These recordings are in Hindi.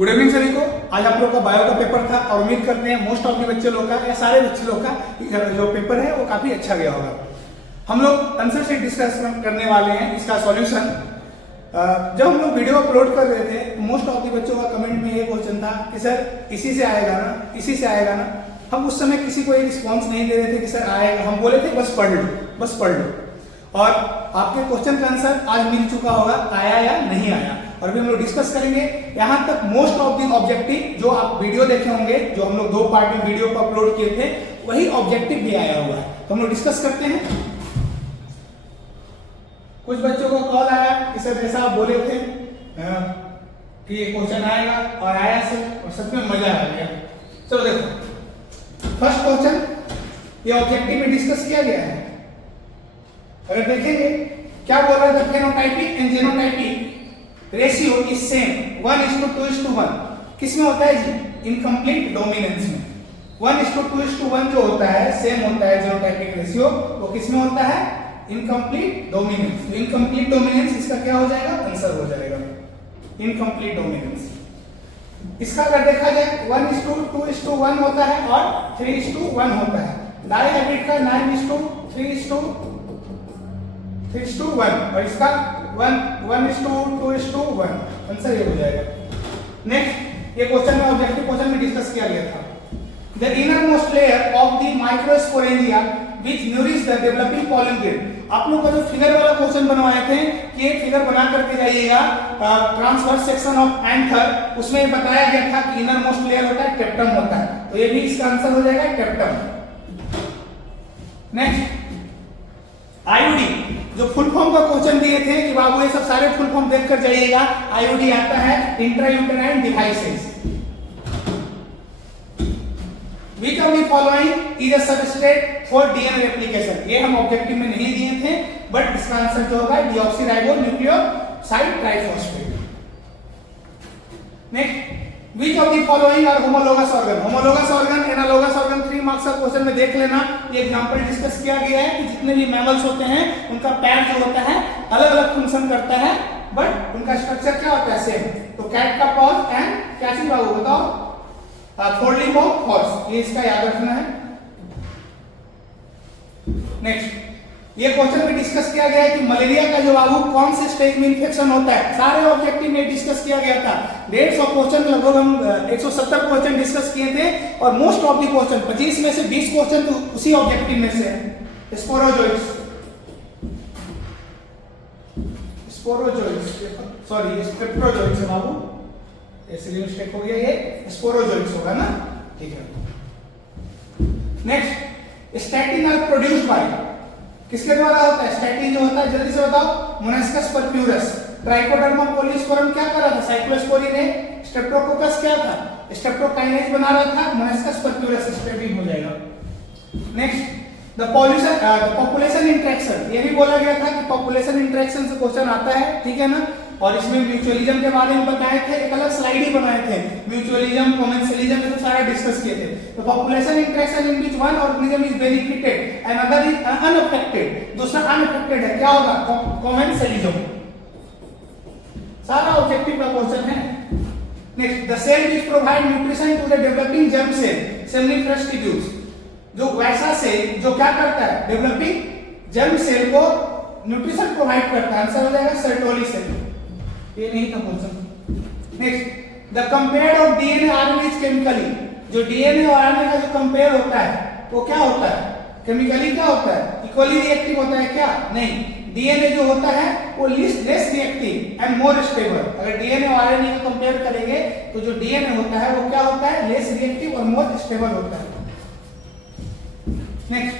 गुड इवनिंग सभी को। आज आप लोग का बायो का पेपर था और उम्मीद करते हैं मोस्ट ऑफ द बच्चे लोग का या सारे बच्चे लोग का जो पेपर है वो काफी अच्छा गया होगा। हम लोग आंसर शीट डिस्कस करने वाले हैं, इसका सॉल्यूशन। जब हम लोग वीडियो अपलोड कर रहे थे तो मोस्ट ऑफ द बच्चों का कमेंट में ये क्वेश्चन था कि सर इसी से आएगा ना, इसी से आएगा ना। हम उस समय किसी को एक रिस्पॉन्स नहीं दे रहे थे कि सर आएगा, हम बोले थे बस पढ़ लो, बस पढ़ लो। और आपके क्वेश्चन का आंसर आज मिल चुका होगा, आया या नहीं आया। और अभी हम लोग डिस्कस करेंगे यहाँ तक मोस्ट ऑफ द ऑब्जेक्टिव जो आप वीडियो देखे होंगे, जो हम लोग 2 पार्ट में वीडियो को अपलोड किए थे, वही ऑब्जेक्टिव भी आया हुआ है। तो हम लोग डिस्कस करते हैं। कुछ बच्चों को कॉल आया कि सर जैसा आप बोले थे कि ये क्वेश्चन आएगा और आया से, और सच में मजा आ गया। चलो देखो, फर्स्ट क्वेश्चन ये ऑब्जेक्टिव में डिस्कस किया गया है। अगर देखेंगे क्या बोल रहा था, phenotypic and genotypic ratio is same 1:2:1। किसमें होता है जी? इनकम्प्लीट डोमिनेंस में 1:2:1 जो होता है सेम होता है जीनोटाइपिक रेशियो, वो किसमें होता है? Incomplete dominance. इनकम्प्लीट डोमिनेंस इसका क्या हो जाएगा? आंसर हो जाएगा इनकम्प्लीट डोमिनेंस। इसका अगर देखा जाए 1:2:1 होता है और 3:1 होता है। डायहाइब्रिड का 9:3:1 और इसका 1:2:1 आंसर ये हो जाएगा। नेक्स्ट, ये क्वेश्चन में ऑब्जेक्टिव क्वेश्चन में डिस्कस किया गया था। The innermost layer of the microsporangia which nourish the developing pollen grain. आप लोग का जो फिगर वाला क्वेश्चन बनवाए थे कि एक फिगर बना करके जाइएगा, ट्रांसवर्स सेक्शन ऑफ एंथर, उसमें बताया गया था कि इनरमोस्ट लेयर होता है टेप्टम होता है, तो ये भी इसका आंसर हो जाएगा टेप्टम। नेक्स्ट, आईओडी जो फुल फॉर्म का क्वेश्चन दिए थे कि बाबू ये सब सारे फुल फॉर्म देख कर जाइएगा। आईओडी आता है intrauterine devices. Which of the following is a substrate for DNA replication? ये हम ऑब्जेक्टिव में नहीं दिए थे, बट इसका आंसर जो होगा deoxyribo nucleoside triphosphate. Next, which of the following are homologous organ? homologous organ, analogous organ 3 marks का क्वेश्चन में देख लेना। ये एग्जांपल डिस्कस किया गया है कि जितने भी मैमल्स होते हैं उनका पैर जो होता है अलग अलग फंक्शन करता है, बट उनका स्ट्रक्चर क्या होता है? सेम। तो कैट का पॉज एंड क्या चीज बाबू बताओ? फोल्डिंग ऑफ हॉर्स, ये इसका याद रखना है। नेक्स्ट, ये क्वेश्चन में डिस्कस किया गया है कि मलेरिया का जो बाबू कौन से स्टेज में इन्फेक्शन होता है। सारे ऑब्जेक्टिव में डिस्कस किया गया था। 150 क्वेश्चन, लगभग हम 170 क्वेश्चन डिस्कस किए थे और मोस्ट ऑफ द क्वेश्चन 25 में से 20 क्वेश्चन तो उसी ऑब्जेक्टिव में से है। स्पोरोजोइट्स, सॉरी स्पेक्ट्रोजोइट्स है बाबू, इसलिए मिस्टेक हो गया, ये स्पोरोजोइट्स होगा ना, ठीक है। Next, statin are produced by, किसके द्वारा होता है? स्टैटिन जो होता है, जल्दी से बताओ। मोनास्कस परप्यूरस। ट्राइकोडर्मा कोलिस्पोरम क्या कर रहा था? साइक्लोस्पोरिन है। स्ट्रेप्टोकोकस क्या था? स्ट्रेप्टोकाइनेज बना रहा था। मोनास्कस परप्यूरस स्टैटिन हो जाएगा। नेक्स्ट, द पॉपुलेशन इंटरेक्शन, ये भी बोला गया था कि पॉपुलेशन इंटरेक्शन से क्वेश्चन आता है, ठीक है ना। और इसमें म्यूचुअलिज्म के बारे में बताए थे, एक अलग स्लाइड ही बनाए थे। म्यूचुअलिज्म, कॉमेंसलिज्म, ये तो सारा डिस्कस किए थे। तो population interaction in which one organism is benefited and other is unaffected, दूसरा अनअफेक्टेड है, क्या होगा? कॉमेंसलिज्म। सारा ऑब्जेक्टिव का क्वेश्चन है। Next, the cell which provide nutrition to the developing germ cell seminiferous tubules, जो वैसा सेल जो क्या करता है? डेवलपिंग जर्म सेल को न्यूट्रिशन प्रोवाइड करता है। आंसर हो जाएगा सर्टोली सेल। ये नहीं था question. Next, the compared of DNA RNA is chemically, जो डीएनए और आरएनए का जो कंपेयर होता है वो क्या होता है? केमिकली क्या होता है? इक्वली रिएक्टिव होता है क्या? नहीं, डीएनए जो होता है वो less reactive and more stable. अगर डीएनए और आरएनए को कंपेयर करेंगे तो जो डीएनए होता है वो क्या होता है? लेस रिएक्टिव और मोर स्टेबल होता है। नेक्स्ट,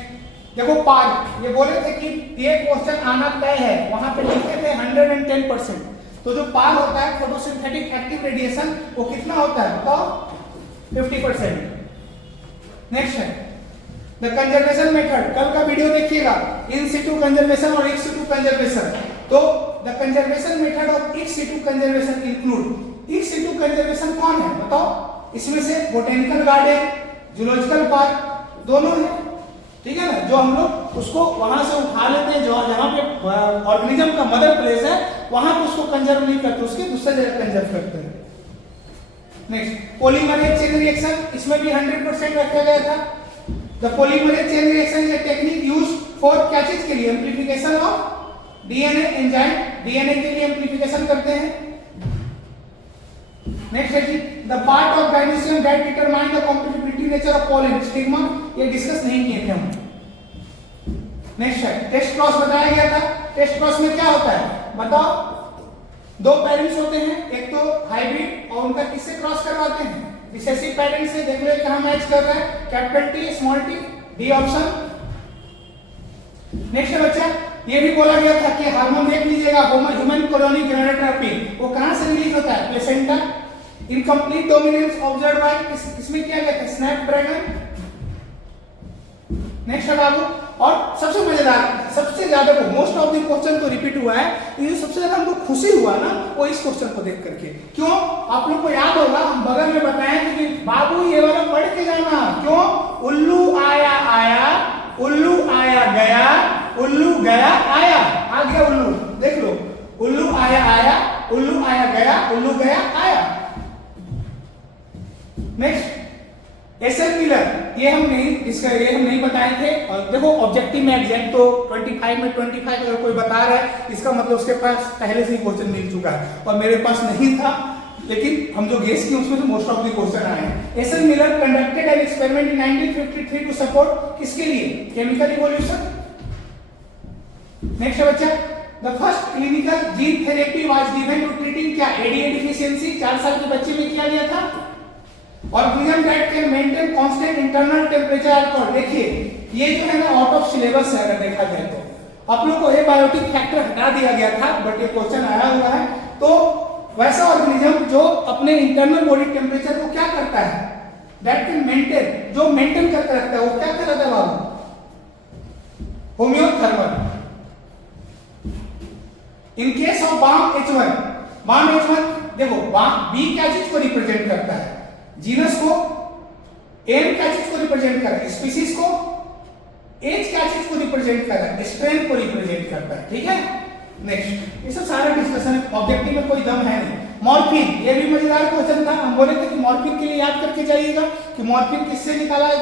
देखो पार, ये बोले थे कि ये क्वेश्चन आना तय है, वहां पे लिखे थे 110%। तो जो पार होता है फोटोसिंथेटिक एक्टिव रेडिएशन, वो कितना होता है बताओ? 50%। नेक्स्ट है द कंजर्वेशन मेथड, कल का वीडियो देखिएगा, इन सिटू कंजर्वेशन और एक्स सिटू कंजर्वेशन। तो the conservation method of ex situ conservation include, ex situ conservation कौन है बताओ? इसमें से बोटेनिकल गार्डन, जूलॉजिकल पार्क दोनों है, ठीक है ना। जो हम लोग उसको वहां से उठा लेते हैं, जो जहां पे ऑर्गेनिज्म का मदर प्लेस है वहां पे उसको कंजर्व नहीं करते, उसके दूसरे जगह कंजर्व करते हैं। नेक्स्ट पॉलीमरेज चेन रिएक्शन, इसमें भी 100% रखा गया था। The polymerase chain reaction is a technique used for क्या चीज के लिए? Amplification of DNA enzyme, DNA के लिए एम्प्लीफिकेशन करते हैं। नेक्स्ट है जी the part of gynoecium that determine the compatibility nature of pollen, stigma, ये डिस्कस नहीं किए थे हम। नेक्स्ट है टेस्ट क्रॉस बताया गया था। टेस्ट क्रॉस में क्या होता है बताओ? दो पेरेंट्स होते हैं, एक तो हाइब्रिड और उनका किससे क्रॉस करवाते हैं? रिसेसिव पेरेंट्स से। देख लो कहां मैच कर रहा है, capital T small T, D option. Next है बच्चा ये भी बोला गया था कि हार्मोन देख लीजिएगा, ह्यूमन कोलोनी gonadotropin, वो कहां से रिलीज होता है? Placenta. Incomplete dominance observe by किसमें किया गया था? स्नैपड्रैगन। नेक्स्ट है बाबू, और सबसे मजेदार, सबसे ज्यादा को मोस्ट ऑफ द क्वेश्चन तो रिपीट हुआ है, ये जो सबसे ज्यादा हमको खुशी हुआ ना वो इस क्वेश्चन को देख करके। क्यों? आप लोग को याद होगा हम बगल में बताएं कि बाबू ये वाला पढ़ के जाना। क्यों? उल्लू आया आया, उल्लू आया गया, उल्लू गया आया, आ गया उल्लू, देख लो उल्लू आया आया, उल्लू आया गया, उल्लू गया आया। नेक्स्ट एसएल मिलर, ये हम नहीं बताए थे। और देखो ऑब्जेक्टिव में एग्जैक्ट तो 25 में 25 अगर कोई बता रहा है इसका मतलब उसके पास पहले से ही क्वेश्चन मिल चुका है और मेरे पास नहीं था, लेकिन हम जो गेस किए उसमें तो मोस्ट ऑफ द क्वेश्चन आए हैं। S L Miller conducted an experiment in 1953 to support किसके लिए? Chemical evolution. नेक्स्ट बच्चा the first clinical gene therapy was given to treating क्या? एडीए डिफिशियंसी, 4 साल के बच्चे में किया गया था। Organism that can maintain constant internal temperature alcohol. देखिए ये जो है ना आउट ऑफ सिलेबस है, अगर देखा जाए तो आप लोग को एबायोटिक फैक्टर हटा दिया गया था, बट ये क्वेश्चन आया हुआ है। तो वैसा ऑर्गेनिज्म जो अपने इंटरनल बॉडी टेंपरेचर को क्या करता है? दैट कैन मेंटेन, जो मेंटेन करके रखता है वो क्या कहलाता है बाबू? होम्योथर्मल। इन केस ऑफ बाम H1, बाम H1 देखो बी क्या चीज को रिप्रेजेंट करता है? जीनस को। एम क्या चीज को रिप्रेजेंट कर रहा है? स्पीसीज को। एज क्या चीज को रिप्रेजेंट कर रहा है? स्ट्रेंथ को रिप्रेजेंट करता है। ठीक है। नेक्स्ट ये सब सारा डिस्कशन है, ऑब्जेक्टिव में कोई दम है नहीं। मॉर्फिन, ये भी मजेदार क्वेश्चन था। हम बोले थे कि मॉर्फिन के लिए याद करके जाइएगा कि मॉर्फिन किससे निकाला है?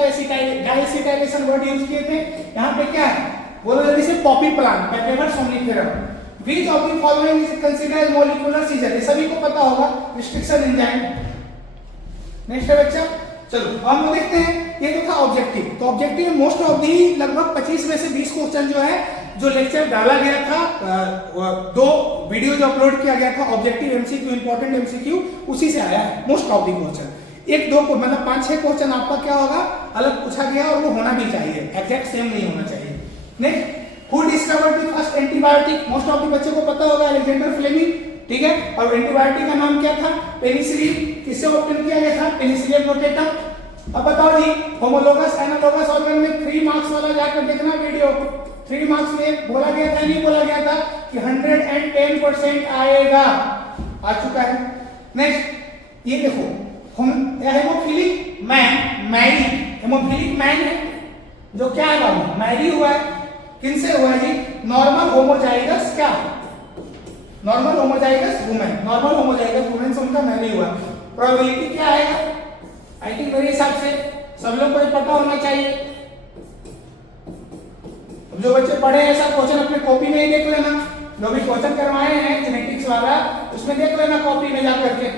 डायसिटाइलेशन वर्ड यूज किए थे। यहाँ पे क्या है बोलो जल्दी से? Poppy plant, पेपेवर सोमनिफेरम। Which of the following is considered as molecular seizure? ये सभी को पता होगा, रिस्ट्रिक्शन एंजाइम। नेक्स्ट है बच्चा, चलो हम लोग देखते हैं। ये तो था ऑब्जेक्टिव। तो ऑब्जेक्टिव में मोस्ट ऑफ दी लगभग 25 में से 20 क्वेश्चन जो है जो लेक्चर डाला गया था, 2 वीडियो जो अपलोड किया गया था ऑब्जेक्टिव एमसीक्यू, इंपॉर्टेंट एमसीक्यू, उसी से आया है मोस्ट ऑफ दी क्वेश्चन। 1-2 को मतलब 5-6 क्वेश्चन आपका क्या होगा अलग पूछा गया और वो होना भी चाहिए, एग्जैक्ट सेम नहीं होना चाहिए। Next Who discovered the first antibiotic? Most of the बच्चों को पता होगा, अलेक्जेंडर फ्लेमिंग। ठीक है। और एंटीबायोटिक का नाम क्या था? पेनिसिलिन। किससे ऑब्टेन किया गया था? Penicillium notatum. अब बताओ जी होमोलोगस एनालोगस ऑर्गन में 3 मार्क्स वाला जाकर देखना वीडियो। 3 मार्क्स में बोला गया था नहीं बोला गया था कि 110% आएगा, आ चुका है। नेक्स्ट ये देखो haemophilic man, Mary, haemophilic man है जो क्या है बाबू? मैरी हुआ है। किनसे हुआ है जी? नॉर्मल होमोजाइगस क्या? Normal homozygous women, normal homozygous women से उनका मैरी हुआ। प्रोबेबिलिटी क्या आएगा? आई थिंक मेरे हिसाब से सब लोग को पता होना चाहिए। जो बच्चे पढ़े ऐसा क्वेश्चन अपने कॉपी में ही देख लेना, जो भी क्वेश्चन करवाए हैं जेनेटिक्स वाला उसमें देख लेना कॉपी में जाकर के।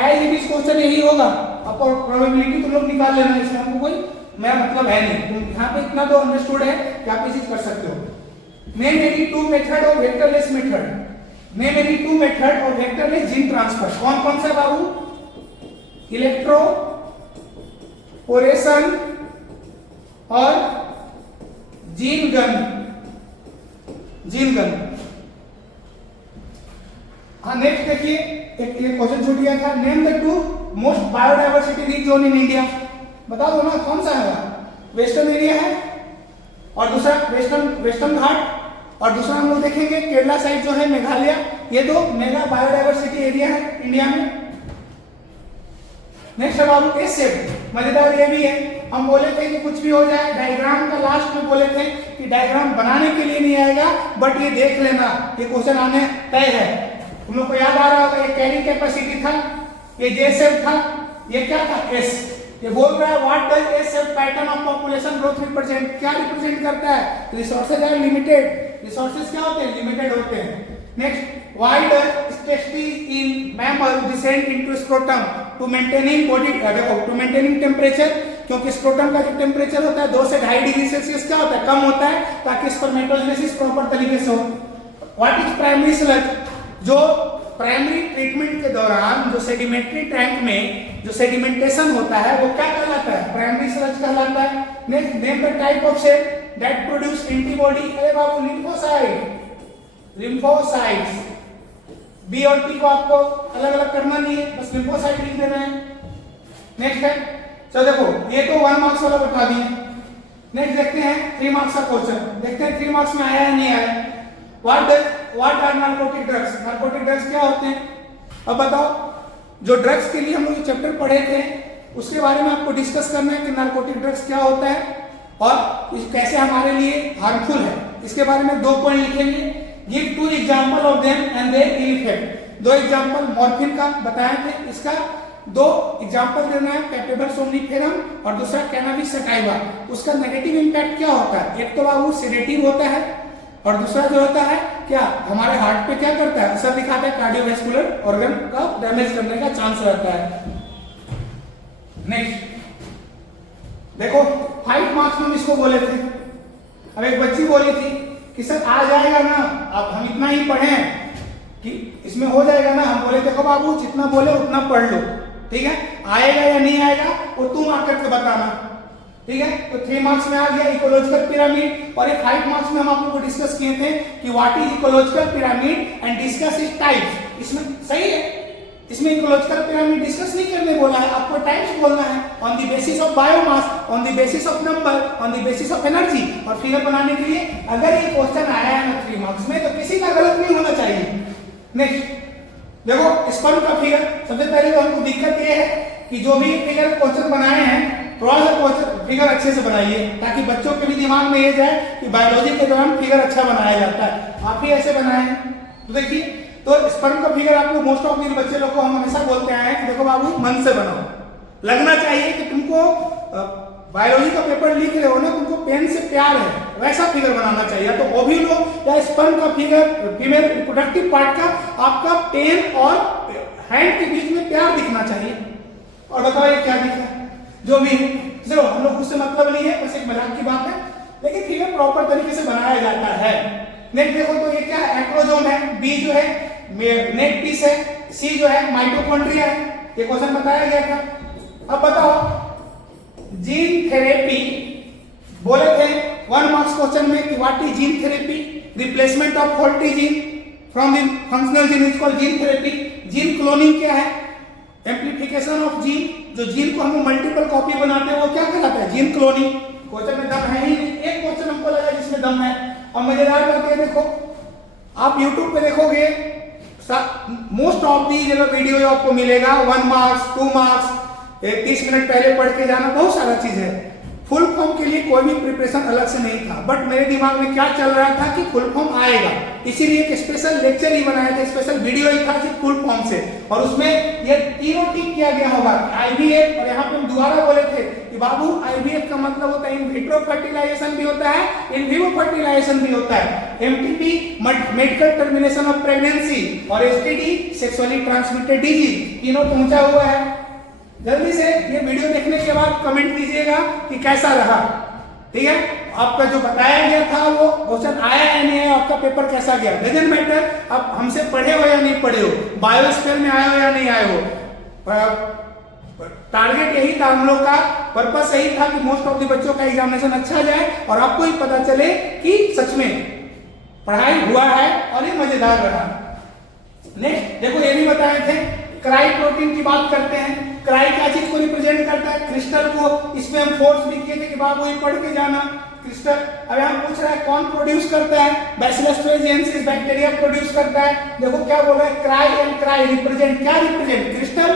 एज इट इज क्वेश्चन यही होगा। अब प्रोबेबिलिटी तुम लोग निकाल लेना, इसमें हमको कोई मेरा मतलब है नहीं। तुम यहाँ पे इतना तो अंडरस्टूड है कि आप ये चीज कर सकते हो। नेम एनी 2 मेथड और vectorless method. Name any 2 method और वेक्टरलेस जीन ट्रांसफर। कौन कौन सा बाबू? इलेक्ट्रो पोरेशन और जीन गन। Gene gun. हाँ नेक्स्ट देखिए, एक ये क्वेश्चन छूट गया था। Name the 2 most biodiversity rich zone in India. बता दो ना कौन सा है? वेस्टर्न एरिया है और दूसरा वेस्टर्न घाट, और दूसरा हम लोग देखेंगे केरला साइड जो है मेघालय। ये 2 मेगा बायोडाइवर्सिटी एरिया है इंडिया में। नेक्स्ट बाबू एस शेप, मजेदार ये भी है। हम बोले थे कि कुछ भी हो जाए, डायग्राम का लास्ट में बोले थे कि डायग्राम बनाने के लिए नहीं आएगा, बट ये देख लेना ये क्वेश्चन आने तय है। तुम लोग को याद आ रहा होगा ये कैरिंग कैपेसिटी था, ये जे सेप था, ये क्या था एस। ये बोल रहा है what does S shape pattern of population growth represent, क्या रिप्रेजेंट करता है, रिसोर्सेज आर लिमिटेड, रिसोर्सेज क्या होते हैं, लिमिटेड होते हैं। Next, why does testis in mammal descend into scrotum to maintaining body, देखो टू मेंटेनिंग टेम्परेचर, क्योंकि स्क्रोटम का जो टेम्परेचर होता है 2 से 2.5 डिग्री सेल्सियस क्या होता है, कम होता है, ताकि स्पर्मेटोजेनेसिस प्रॉपर तरीके से हो। व्हाट इज प्राइमरी स्लज, जो प्राइमरी ट्रीटमेंट के दौरान जो सेडिमेंट्री टैंक में जो सेडिमेंटेशन होता है वो क्या कहलाता है, प्राइमरी स्लज कहलाता है। Next, name the type of cell that produce antibody, अरे बाबू लिम्फोसाइट, लिम्फोसाइट्स, बी और टी को आपको अलग अलग करना नहीं है, बस लिम्फोसाइट लिख देना है। नेक्स्ट है, चलो देखो ये तो 1 मार्क्स वाला बता दिए। नेक्स्ट देखते हैं 3 मार्क्स का क्वेश्चन, देखते हैं 3 मार्क्स में आया है नहीं आया। What are narcotic drugs, narcotic drugs क्या होते हैं। अब बताओ, जो ड्रग्स के लिए हम लोग चैप्टर पढ़े थे उसके बारे में आपको डिस्कस करना है कि नार्कोटिक ड्रग्स क्या होता है और कैसे हमारे लिए हार्मफुल है, इसके बारे में 2 पॉइंट लिखेंगे। Give 2 example of them and their effect, 2 example morphine का बताए थे, इसका 2 एग्जांपल देना है, कैपेबर सोमनिफेरम और दूसरा कैनाबिस सटाइवा। उसका नेगेटिव इंपैक्ट क्या होता है, एक तो वो सेडेटिव होता है और दूसरा जो होता है क्या हमारे हार्ट पे क्या करता है, असर दिखाता है, कार्डियोवैस्कुलर ऑर्गन का डैमेज करने का चांस रहता है। नेक्स्ट देखो 5 मार्क्स में इसको बोले थे। अब एक बच्ची बोली थी कि सर आ जाएगा ना, अब हम इतना ही पढ़े कि इसमें हो जाएगा ना। हम बोले देखो बाबू जितना बोले उतना पढ़ लो, ठीक है, आएगा या नहीं आएगा वो तुम आकर के बताना, ठीक है। तो 3 मार्क्स में आ गया इकोलॉजिकल पिरामिड, और ये 5 मार्क्स में हम आप लोगों को डिस्कस किए थे कि what is ecological pyramid and discuss its types. इसमें सही है, इसमें इकोलॉजिकल पिरामिड डिस्कस नहीं करने बोला है, आपको टाइप्स बोलना है, on the basis of biomass, on the basis of number, on the basis of energy. और फिगर बनाने के लिए अगर ये क्वेश्चन आया है ना 3 मार्क्स में तो किसी का गलत नहीं होना चाहिए। नेक्स्ट देखो स्पर्म का फिगर, सबसे पहले तो हमको दिक्कत ये है कि जो भी फिगर क्वेश्चन बनाए हैं थोड़ा सा क्वेश्चन फिगर अच्छे से बनाइए, ताकि बच्चों के भी दिमाग में ये जाए कि बायोलॉजी के दौरान फिगर अच्छा बनाया जाता है। आप भी ऐसे बनाए हैं तो देखिए, तो स्पर्म का फिगर आपको मोस्ट ऑफ द बच्चे लोग को हम हमेशा बोलते आए हैं कि देखो बाबू मन से बनाओ, लगना चाहिए कि तुमको बायोलॉजी का पेपर लिख रहे हो ना, तुमको पेन से प्यार है, वैसा फिगर बनाना चाहिए। तो ओव्यूलो या स्पर्म का फिगर, फीमेल रिप्रोडक्टिव पार्ट का आपका पेन और हैंड के बीच में प्यार दिखना चाहिए। और बताओ ये क्या दिखा, जो भी चलो हम लोग उससे मतलब नहीं है, बस एक मजाक की बात है, लेकिन फिगर प्रॉपर तरीके से बनाया जाता है। नेक्स्ट देखो तो ये क्या है, एक्रोजोम है, बी जो है नेक पीस है, सी जो है माइटोकॉन्ड्रिया है। ये क्वेश्चन बताया गया था। अब बताओ जीन थेरेपी बोले थे 1 मार्क्स क्वेश्चन में कि what is gene therapy, replacement of faulty gene from the functional gene is called gene therapy. Gene cloning क्या है, एम्प्लीफिकेशन ऑफ जीन, जो जीन को हम मल्टीपल कॉपी बनाते हैं वो क्या कहलाता है, जीन क्लोनिंग। क्वेश्चन में दम है ही नहीं, एक क्वेश्चन हमको लगा जिसमें दम है। अब मजेदार बात है, देखो आप YouTube पे देखोगे मोस्ट ऑफ दी जगह वीडियो आपको मिलेगा 1 मार्क्स 2 मार्क्स, 30 मिनट पहले पढ़ के जाना, बहुत सारा चीज है। फुल फॉर्म के लिए कोई भी प्रिपरेशन अलग से नहीं था, बट मेरे दिमाग में क्या चल रहा था कि फुल फॉर्म आएगा, इसीलिए एक स्पेशल लेक्चर ही बनाया था, स्पेशल वीडियो ही था सिर्फ फुल फॉर्म से। और उसमें ये तीनों टिक किया गया होगा, आईवीएफ, और यहाँ पे हम दोबारा बोले थे कि बाबू आईवीएफ का मतलब होता है इन विट्रो फर्टिलाइजेशन भी होता है, इन विवो फर्टिलाइजेशन भी होता है, MTP medical termination of pregnancy, और एसटीडी सेक्सुअली ट्रांसमिटेड डिजीज, तीनों पहुंचा हुआ है। जल्दी से ये वीडियो देखने के बाद कमेंट कीजिएगा कि कैसा रहा, ठीक है। आपका जो बताया गया था वो क्वेश्चन आया या नहीं आया, आपका पेपर कैसा गया, डजंट मैटर आप हमसे पढ़े हो या नहीं पढ़े हो, बायोस्फीयर में आए हो या नहीं आए हो। टारगेट यही था हम लोग का, पर्पस यही था कि मोस्ट ऑफ द बच्चों का एग्जामिनेशन अच्छा जाए और आपको ही पता चले कि सच में पढ़ाई हुआ है और ये मजेदार रहा। नेक्स्ट देखो ये भी बताए थे, क्राई प्रोटीन की बात करते हैं। क्राई क्या चीज को रिप्रेजेंट करता है, क्रिस्टल को। इसमें हम फोर्स भी किए थे कि बाबू ये पढ़ के जाना क्रिस्टल। अब हम पूछ रहा है कौन प्रोड्यूस करता है, बैसिलस थ्रेसिएंसिस बैक्टीरिया प्रोड्यूस करता है। देखो क्या बोल रहा है, क्राई एंड क्राई रिप्रेजेंट, क्या represent, crystal.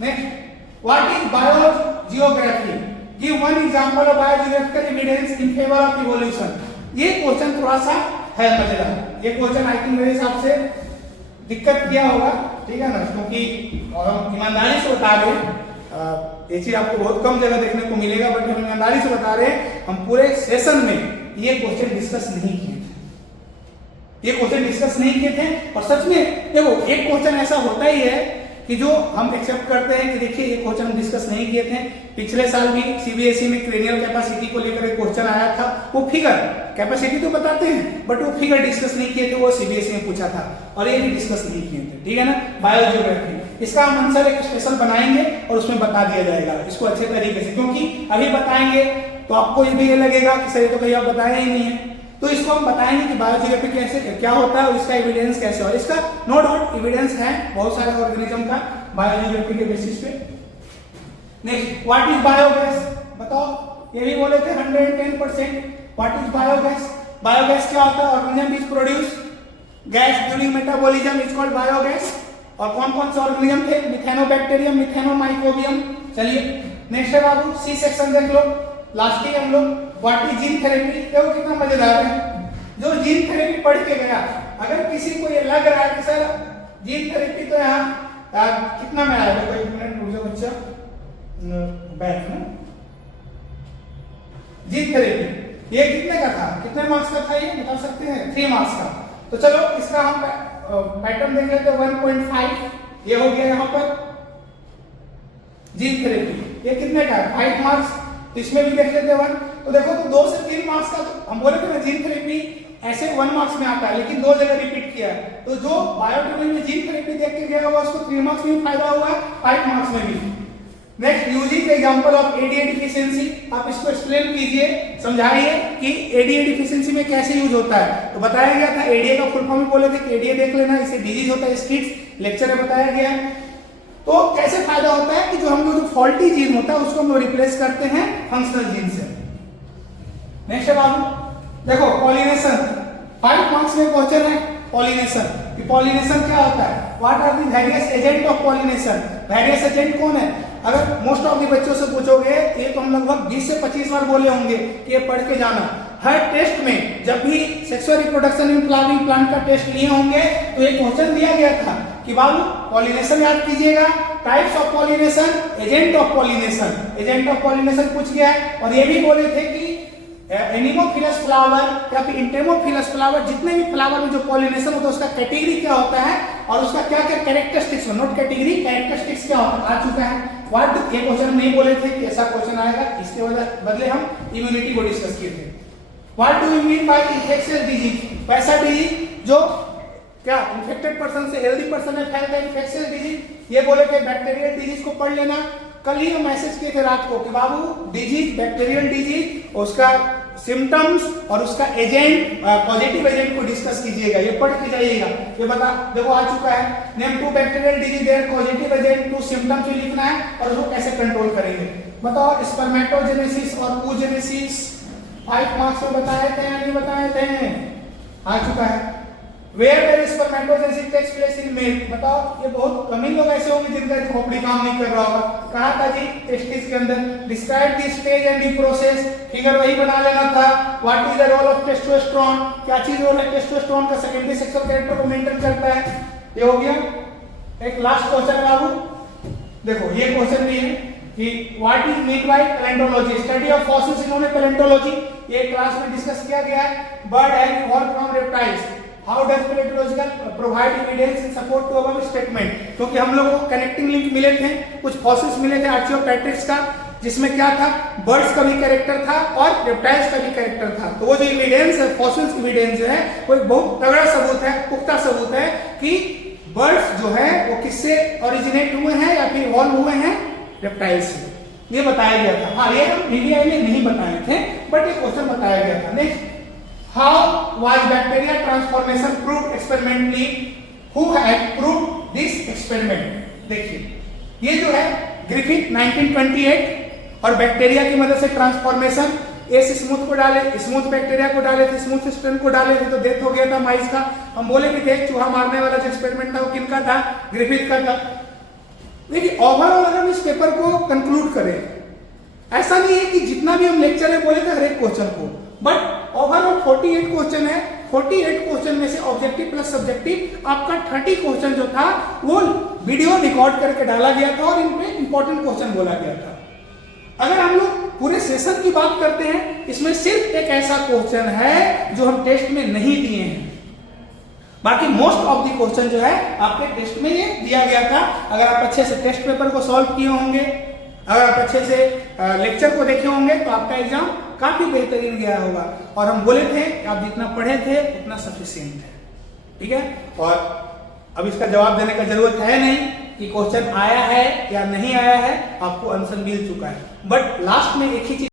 Next what is biogeography, give 1 example of biogeographical evidence in favour of evolution. ये क्वेश्चन थोड़ा सा है मजेदार, ये क्वेश्चन आई थिंक मेरे हिसाब से दिक्कत किया होगा, ठीक है ना, क्योंकि और हम ईमानदारी से बता रहे हैं, ये चीज आपको बहुत कम जगह देखने को मिलेगा, बट हम ईमानदारी से बता रहे हैं, हम पूरे सेशन में ये क्वेश्चन डिस्कस नहीं किए थे, ये क्वेश्चन डिस्कस नहीं किए थे। और सच में देखो एक क्वेश्चन ऐसा होता ही है कि जो हम एक्सेप्ट करते हैं कि देखिए ये क्वेश्चन हम डिस्कस नहीं किए थे। पिछले साल भी सीबीएसई में क्रेनियल कैपेसिटी को लेकर एक क्वेश्चन आया था, वो फिगर कैपेसिटी तो बताते हैं बट वो फिगर डिस्कस नहीं किए थे, वो सीबीएसई में पूछा था और ये भी डिस्कस नहीं किए थे, ठीक है ना। बायोजियोग्राफी इसका हम आंसर एक स्पेशल बनाएंगे और उसमें बता दिया जाएगा इसको अच्छे तरीके से, क्योंकि अभी बताएंगे तो आपको ये भी ये लगेगा कि सर ये तो कहीं आप बताया ही नहीं है, तो इसको हम बताएंगे कि बायोजियोग्राफी कैसे क्या होता है और इसका एविडेंस कैसे, और इसका नो डाउट एविडेंस है बहुत सारे ऑर्गेनिज्म का बायोजियोग्राफी के बेसिस पे। नेक्स्ट, व्हाट इज बायोगैस, बताओ, ये भी बोले थे 110%। व्हाट इज बायोगैस, बायोगैस क्या होता है, organism is produce gas during metabolism is called biogas. और कौन कौन से ऑर्गेनिज्म थे, मिथेनोबैक्टीरियम, मिथेनोमाइकोबियम। चलिए नेक्स्ट है बाबू, सी सेक्शन देख लो, लास्ट ही हम लोग व्हाट इज जीन थेरेपी। देखो कितना मजेदार है, जो जीन थेरेपी पढ़ के गया, अगर किसी को ये लग रहा है कि सर जीन थेरेपी तो यहाँ कितना में आएगा, तो 1 मिनट रुक जाओ बच्चा, बैठ ना, जीन थेरेपी ये कितने का था, कितने मार्क्स का था, ये बता सकते हैं, 3 मार्क्स का। तो चलो इसका हम पैटर्न देख लेते हैं, 1.5 ये हो गया यहाँ पर जीन थेरेपी, ये कितने का है, 5 मार्क्स। तो इसमें भी देख लेते हैं 1। तो देखो तो 2 से 3 मार्क्स का, तो हम बोले थे ना जीन थेरेपी ऐसे 1 मार्क्स में आता है, लेकिन 2 जगह रिपीट किया है, तो जो बायोटेक्नोलॉजी में जीन थेरेपी देख के गया होगा उसको 3 मार्क्स में फायदा हुआ है, 5 मार्क्स में भी। Next, using example of ADA deficiency, आप इसको एक्सप्लेन कीजिए, समझाइए कि एडीए डिफिशियंसी में कैसे यूज होता है। तो बताया गया था, एडीए का फुल फॉर्म बोले थे कि एडीए देख लेना, इसे डिजीज होता है, स्किट्स लेक्चर में बताया गया है। तो कैसे फायदा होता है कि जो हम लोग जो फॉल्टी जीन होता है उसको हम रिप्लेस करते हैं फंक्शनल जीन से। नेक्स्ट है बाबू, देखो पॉलिनेशन, 5 मार्क्स में क्वेश्चन है पॉलिनेशन, कि पॉलिनेशन क्या होता है, what are the various agent of pollination. Various agent कौन है, अगर मोस्ट ऑफ द बच्चों से पूछोगे ये तो हम लगभग 20 से 25 बार बोले होंगे कि ये पढ़ के जाना। हर टेस्ट में जब भी sexual reproduction in flowering plant का टेस्ट लिए होंगे तो एक क्वेश्चन दिया गया था कि बाबू पॉलिनेशन याद कीजिएगा, types of pollination, agent of pollination, agent of pollination पूछ गया है। और ये भी बोले थे कि एनिमोफिलस फ्लावर या फिर इंटेमोफिलस फ्लावर, जितने भी फ्लावर में जो पॉलिनेशन होता है उसका कैटेगरी क्या होता है और उसका क्या क्या कैरेक्टरिस्टिक्स, नोट कैटेगरी, कैरेक्टरिस्टिक्स क्या होता है, आ चुका है। व्हाट, ये क्वेश्चन नहीं बोले थे कि ऐसा क्वेश्चन आएगा, इसके बदले हम इम्यूनिटी को डिस्कस किए थे। What do you mean by infectious disease, वैसा डिजीज जो क्या इन्फेक्टेड पर्सन से हेल्दी पर्सन में फैलता है, इन्फेक्शियस डिजीज। ये बोले थे बैक्टीरियल डिजीज को पढ़ लेना। कल ही हम मैसेज किए थे रात को कि बाबू डिजीज, बैक्टीरियल डिजीज, उसका सिम्टम्स और उसका एजेंट, पॉजिटिव एजेंट को डिस्कस कीजिएगा, ये पढ़ के जाइएगा। ये बता देखो आ चुका है, name 2 bacterial disease, their positive agent, 2 symptoms भी लिखना है और उसको कैसे कंट्रोल करेंगे। बताओ स्पर्मेटोजेनेसिस और oogenesis 5 मार्क्स में बताए थे या नहीं बताए थे, आ चुका है। Where there is spermatogenesis takes place in male, बताओ, ये बहुत कम ही लोग ऐसे होंगे जिनका खोपड़ी काम नहीं कर रहा होगा। कहा था जी टेस्टिस के अंदर, describe the stage and the process, figure वही बना लेना था। What is the role of testosterone, क्या चीज रोल है टेस्टोस्टेरोन का सेकेंडरी सेक्सुअल कैरेक्टर को मेंटेन करता है। ये हो गया। एक लास्ट क्वेश्चन बाबू, देखो ये क्वेश्चन भी है कि what is mean by palaeontology, study of fossils, इन्होंने पैलेंटोलॉजी ये क्लास में डिस्कस किया गया है। Bird have evolved from reptiles, how does palaeontological provide evidence in support to our statement, क्योंकि हम लोगों को कनेक्टिंग लिंक मिले थे, कुछ फॉसिल्स मिले थे आर्चियोपैट्रिक्स का, जिसमें क्या था, बर्ड्स का भी कैरेक्टर था और रेप्टाइल्स का भी कैरेक्टर था। तो वो जो एविडेंस है, फॉसिल्स एविडेंस है, वो एक बहुत तगड़ा सबूत है, पुख्ता सबूत है कि बर्ड्स जो है वो किससे ओरिजिनेट हुए हैं या फिर इवॉल्व हुए हैं, रेप्टाइल्स से। ये बताया गया था। हाँ, ये हम वीवीआई में नहीं बताए थे बट ये क्वेश्चन बताया गया था। Next, how was bacteria transformation proved experimentally, who had proved this experiment। देखिए ये जो है ग्रिफिथ 1928 और बैक्टीरिया की मदद से ट्रांसफॉर्मेशन, एस स्मूथ को डाले, स्मूथ बैक्टीरिया को डाले थे, स्मूथ स्ट्रेन को डाले थे तो डेथ हो गया था माइस का। हम बोले भी थे चूहा मारने वाला जो एक्सपेरिमेंट था वो किनका था, ग्रिफिथ का था। देखिए ओवरऑल अगर हम इस पेपर को कंक्लूड करें, ऐसा नहीं है कि जितना भी हम लेक्चर में बोले थे हर एक क्वेश्चन को, बट ओवरऑल 48 क्वेश्चन है। 48 क्वेश्चन में से ऑब्जेक्टिव प्लस सब्जेक्टिव आपका 30 क्वेश्चन जो था वो वीडियो रिकॉर्ड करके डाला गया था और इनमें इंपॉर्टेंट क्वेश्चन बोला गया था। अगर हम लोग पूरे सेशन की बात करते हैं, इसमें सिर्फ एक ऐसा क्वेश्चन है जो हम टेस्ट में नहीं दिए हैं, बाकी मोस्ट ऑफ दी क्वेश्चन जो है आपके टेस्ट में ये दिया गया था। अगर आप अच्छे से टेस्ट पेपर को सॉल्व किए होंगे, अगर आप अच्छे से लेक्चर को देखे होंगे तो आपका एग्जाम काफी बेहतरीन गया होगा। और हम बोले थे कि आप जितना पढ़े थे उतना सफिशिएंट है, ठीक है। और अब इसका जवाब देने का जरूरत है नहीं कि क्वेश्चन आया है या नहीं आया है, आपको आंसर मिल चुका है। बट लास्ट में एक ही चीज